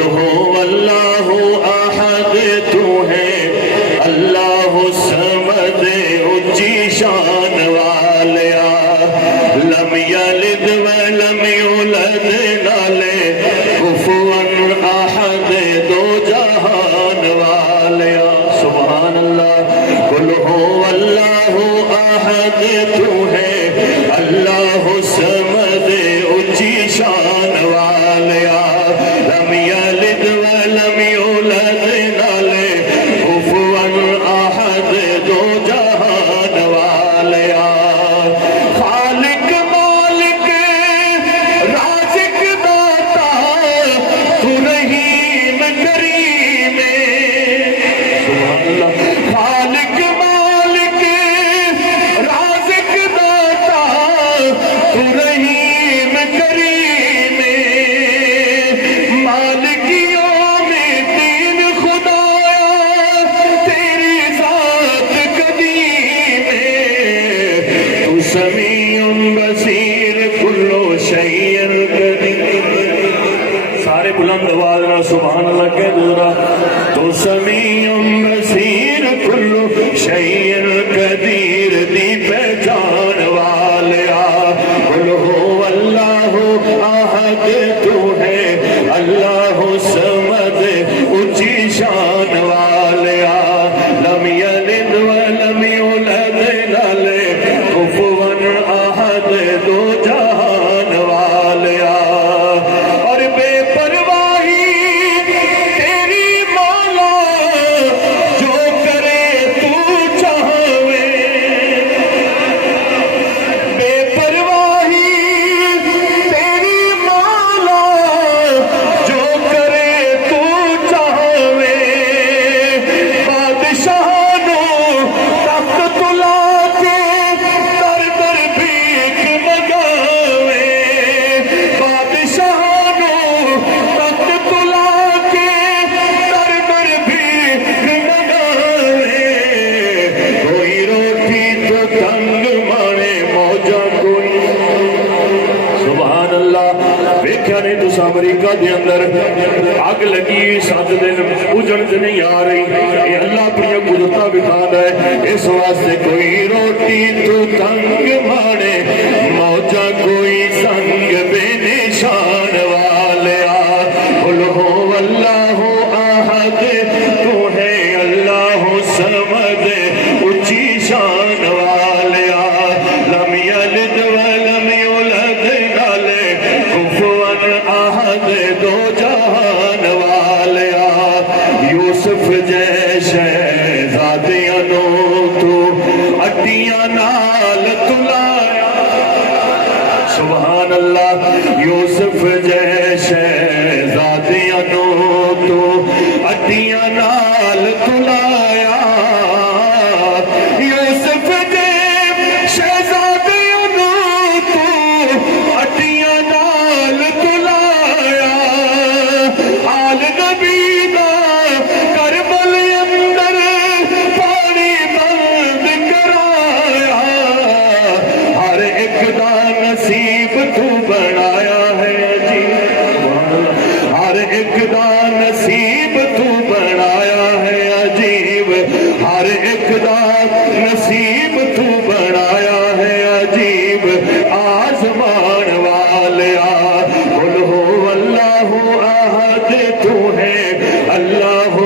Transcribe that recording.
قل هو اللہ احد تو ہے اللہ الصمد اونچی شان والیا لم یلد ولم یولد نالے کفوا احد دو جہان والیا سبحان اللہ قل هو اللہ احد تو ہے اللہ الصمد اونچی شان والیا لم یلد ولم یولد نالے کفوا احد دو جہان والیا خالق مالک رازق داتا تو رحیم کریم سبحان اللہ خالق مالک رازق داتا تو رحیم کریم مالکیوں میں دین خدایا تیری ذات قدیم تو سمیع بصیر کل شیء قدیر سارے بلند آواز نہ سبحان اللہ کہہ دو ذرا تو سمیع بصیر کل شیء قدیر دی پہچان والیا قل هو اللہ احد تو ہے اللہ الصمد اونچی شان والیا لم یلد ولم یولد نالے کفوا احد دو جہان والیا اور بے پرواہی تیری مولا جو کرے تو چاہوے بے پرواہی تیری مولا جو کرے تو چاہوے بادشاہانوں تخت تلا کے در در بھیک مگاوے بادشاہانوں تخت تلا کے در در بھیک مگاوے کوئی روٹی تو تنگ مانے موجہ کوئی سبحان اللہ ویکھیا نہیں تو امریکہ دے اندر اگ لگی 7 دن اجڑ نہیں آ رہی یہ اللہ اپنی قدرتاں بکھانا ہے اس واسطے کوئی روٹی تو تنگ مانے موجہ کوئی سنگ بے نشان والیا قل هو اللہ احد تو ہے اللہ الصمد اونچی شان والیا لم یلد ولم یولد نالے کفوا احد دو جہان والیا یوسف جے شہزادیاں نو تو اٹیاں نال تلایا سبحان اللہ یوسف جے شہزادیاں نو تو اٹیاں نال تلایا یوسف جے شہزادیاں نو تو اٹیاں نال تلایا آل نبی دا کربل اندر پانی بند کرایا ہر ایک دا نصیب تو بنایا ہے جی ہر ایک دا نصیب تو بنایا ہے عجیب ہر ایک دا نصیب تو بنایا ہے عجیب آزمان والیا قل هو اللہ احد تو ہے اللہ